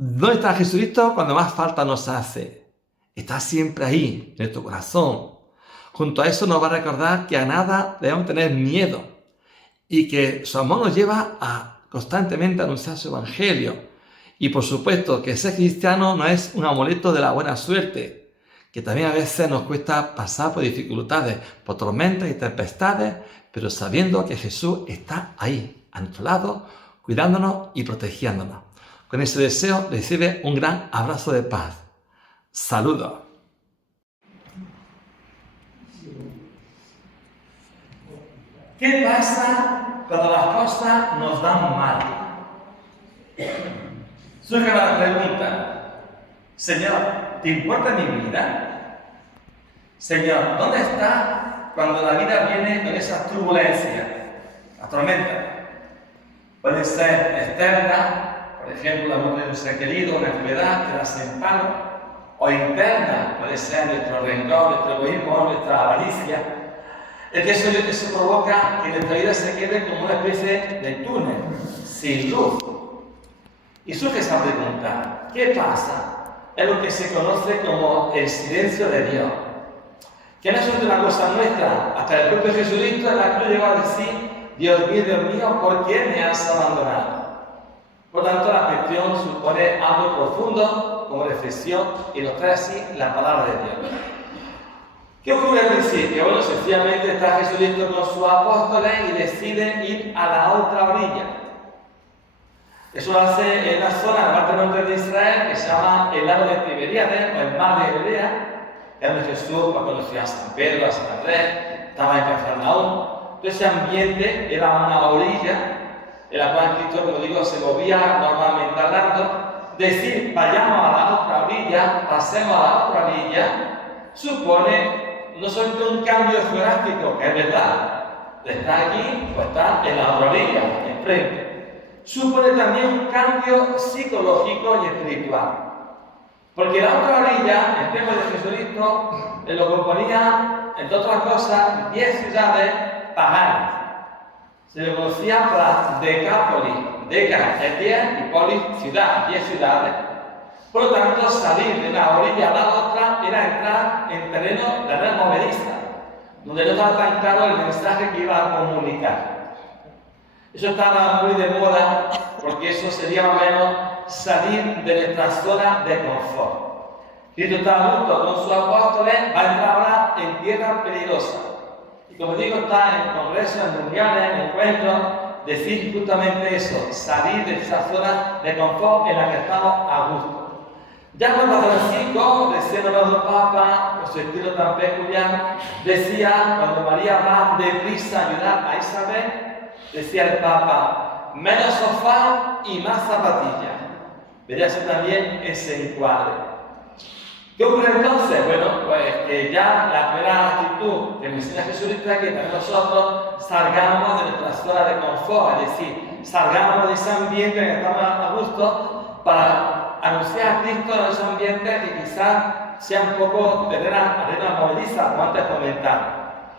¿Dónde está Jesucristo cuando más falta nos hace? Está siempre ahí, en nuestro corazón. Junto a eso nos va a recordar que a nada debemos tener miedo y que su amor nos lleva a constantemente anunciar su evangelio. Y por supuesto que ser cristiano no es un amuleto de la buena suerte, que también a veces nos cuesta pasar por dificultades, por tormentas y tempestades, pero sabiendo que Jesús está ahí, a nuestro lado, cuidándonos y protegiéndonos. Con ese deseo recibe un gran abrazo de paz. Saludos. ¿Qué pasa cuando las cosas nos van mal? Surge la pregunta: Señor, ¿te importa mi vida? Señor, ¿dónde está cuando la vida viene con esas turbulencias, la tormenta? Puede ser externa, por ejemplo, la muerte de un ser querido, una enfermedad que la en palo, o interna, puede ser nuestro rencor, nuestro egoísmo, nuestra avaricia. Es que eso provoca que nuestra vida se quede como una especie de túnel, sin luz. Y surge esa pregunta: ¿qué pasa? Es lo que se conoce como el silencio de Dios. Que no es una cosa nuestra. Hasta el propio Jesucristo en la cruz llegó a decir: Dios mío, ¿por qué me has abandonado? Por tanto, la cuestión supone algo profundo como reflexión y nos trae así la palabra de Dios. ¿Qué ocurre al principio? Bueno, sencillamente está Jesucristo con sus apóstoles y deciden ir a la otra orilla. Eso lo hace en una zona, en la parte norte de Israel, que se llama el lago de Tiberíades o el mar de Galilea, donde Jesús conocía a San Pedro, a San Andrés, estaba en Cafarnaúm. Todo ese ambiente era una orilla en la cual Cristo, como digo, se movía normalmente hablando. Decir, vayamos a la otra orilla, pasemos a la otra orilla, supone no solamente un cambio geográfico, que es verdad, está aquí o está en la otra orilla, enfrente. Supone también un cambio psicológico y espiritual. Porque la otra orilla, en tiempos de Jesucristo, lo componía, entre otras cosas, 10 ciudades paganas. Se le conocía por la Decápolis. Deca es 10 y polis, ciudad, 10 ciudades. Por lo tanto, salir de una orilla a la otra era entrar en terreno de red movediza, donde no estaba tan claro el mensaje que iba a comunicar. Eso estaba muy de moda, porque eso sería más o menos salir de nuestra zona de confort. Cristo está junto con sus apóstoles, va a entrar ahora en tierra peligrosa. Y como digo, está en congresos, en mundiales, en encuentros, decir justamente eso, salir de esa zona de confort en la que estamos a gusto. Ya cuando Francisco, recién nombrado Papa, con su estilo tan peculiar, decía, cuando María va deprisa a ayudar a Isabel, decía el Papa: menos sofá y más zapatillas. Veríase también ese encuadre. ¿Qué ocurre entonces? Bueno, pues que ya la primera actitud que me enseña Jesucristo es que también nosotros salgamos de nuestra zona de confort, es decir, salgamos de ese ambiente en el que estamos a gusto para anunciar a Cristo en esos ambientes que quizás sea un poco de arena movediza, como antes comentaba.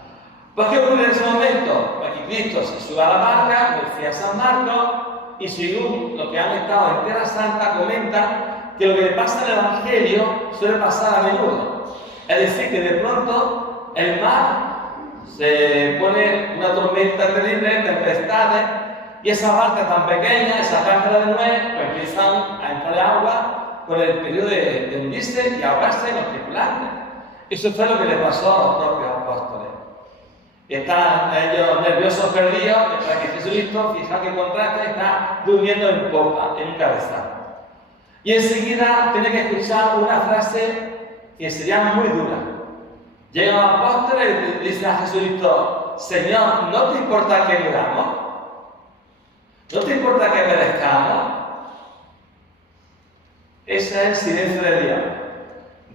Pues ¿qué ocurre en ese momento? Pues que Cristo se sube a la barca, como decía San Marcos, y según lo que han estado en Tierra Santa, comenta que lo que le pasa en el Evangelio suele pasar a menudo. Es decir, que de pronto el mar se pone una tormenta terrible, tempestades, y esa barca tan pequeña, esa cáscara de nuez, pues empiezan a entrar agua con el peligro de hundirse y ahogarse en los tripulantes. Eso fue lo que le pasó a los propios apóstoles. Están ellos nerviosos, perdidos, mientras que Jesucristo, fijaos que contraste, está durmiendo en popa, en un cabezal. Y enseguida tiene que escuchar una frase que sería muy dura. Llega un apóstol y dice a Jesucristo: Señor, ¿no te importa que muramos? ¿No te importa que perezcamos? Ese es el silencio de Dios.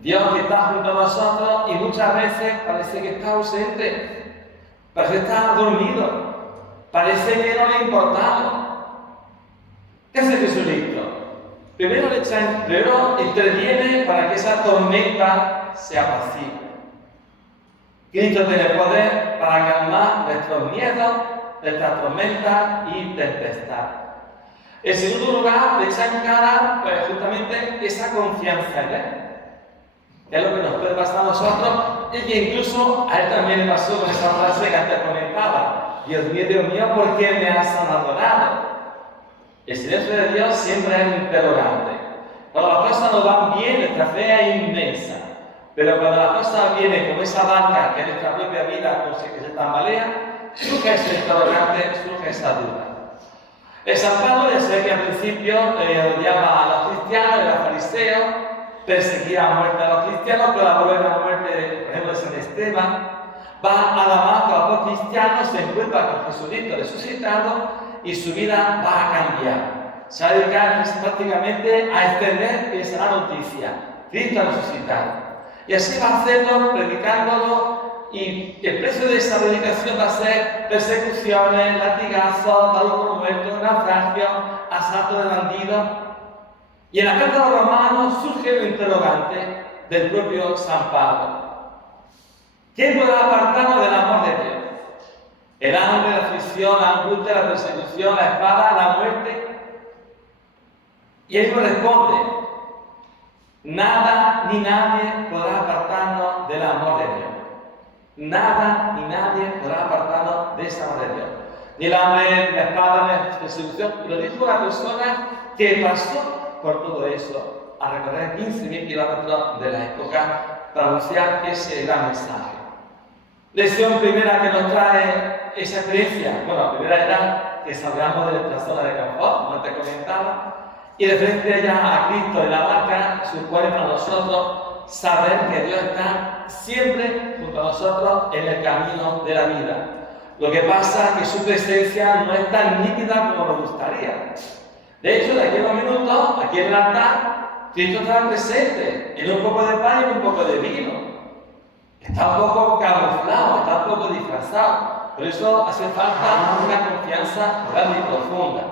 Dios que está junto a nosotros y muchas veces parece que está ausente, parece que está dormido, parece que no le importamos. ¿Qué hace Jesucristo? Primero interviene para que esa tormenta se apacigue. Cristo tiene poder para calmar nuestros miedos, nuestras tormentas y tempestades. En segundo lugar, le echa en cara pues, justamente esa confianza en Él, que es lo que nos puede pasar a nosotros y que incluso a Él también le pasó con esa frase que antes comentaba: Dios mío, ¿por qué me has abandonado? El silencio de Dios siempre es un interrogante. Cuando las cosas nos van bien, nuestra fe es inmensa. Pero cuando las cosas vienen como esa barca que es nuestra propia vida, que se tambalea, surge ese interrogante, surge esa duda. El San Pablo, ya sé que al principio odiaba a los cristianos, era fariseo, perseguía a muerte a los cristianos, colaboró en la muerte, por ejemplo, de San Esteban. Va a Damasco a los cristianos, se encuentra con Jesucristo resucitado y su vida va a cambiar. Se va a dedicar prácticamente a extender esa noticia: Cristo ha resucitado. Y así va a hacerlo, predicándolo, y el precio de esa dedicación va a ser persecuciones, latigazos, dado por muerto, naufragio, asalto de bandidos. Y en la carta de los Romanos surge un interrogante del propio San Pablo: ¿quién podrá apartarnos del amor de Dios? El hambre, la aflicción, la angustia, la persecución, la espada, la muerte. Y él nos responde: nada ni nadie podrá apartarnos del amor de Dios. Nada ni nadie podrá apartarnos de ese amor de Dios. Ni el hambre, ni la espada, ni la persecución. Lo dijo una persona que pasó por todo eso, a recorrer 15.000 kilómetros de la época para anunciar ese gran mensaje. Lección primera que nos trae esa experiencia. Bueno, la primera era que salgamos de nuestra zona de confort, como te comentaba, y de frente ya a Cristo en la barca supone para nosotros saber que Dios está siempre junto a nosotros en el camino de la vida. Lo que pasa es que su presencia no es tan nítida como nos gustaría. De hecho, de aquí a unos minutos, aquí en el altar, Cristo está presente en un poco de pan y un poco de vino. Está un poco camuflado, está un poco disfrazado. Por eso hace falta una confianza grande y profunda.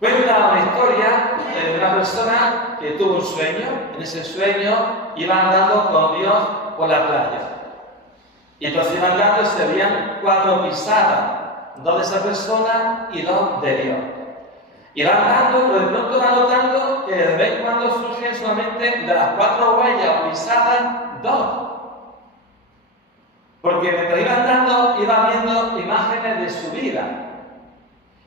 Cuenta una historia de una persona que tuvo un sueño. En ese sueño iba andando con Dios por la playa. Y entonces iba andando y se veían 4 pisadas, 2 de esa persona y 2 de Dios. Iba andando, pero de pronto va notando que de vez en cuando surgen solamente de las 4 huellas o pisadas 2. Porque mientras iba andando, iba viendo imágenes de su vida.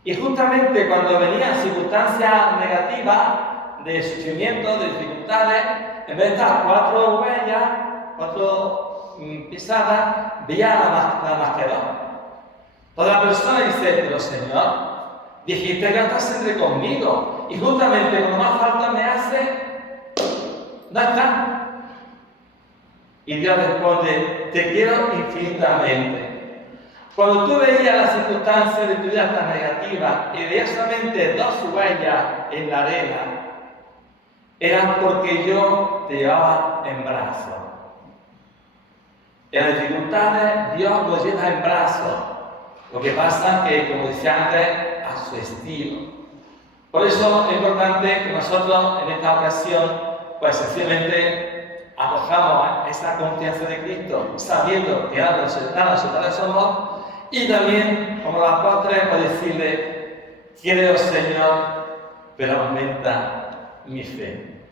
Y justamente cuando venían circunstancias negativas, de sufrimiento, de dificultades, en vez de estas 4 huellas, 4 pisadas, veía la más que 2. Toda la persona dice: pero Señor, dijiste que estás siempre conmigo, y justamente cuando más falta me hace, no está. Y Dios responde: te quiero infinitamente. Cuando tú veías las circunstancias de tu vida tan negativas y veías solamente 2 huellas en la arena, era porque yo te llevaba en brazos. En las dificultades Dios nos lleva en brazos. Lo que pasa es que, como decía antes, a su estilo. Por eso es importante que nosotros en esta ocasión, pues sencillamente acojamos esa confianza de Cristo, sabiendo que nada nosotros somos, y también, como los apóstoles, pues decirle: quiero, Señor, pero aumenta mi fe.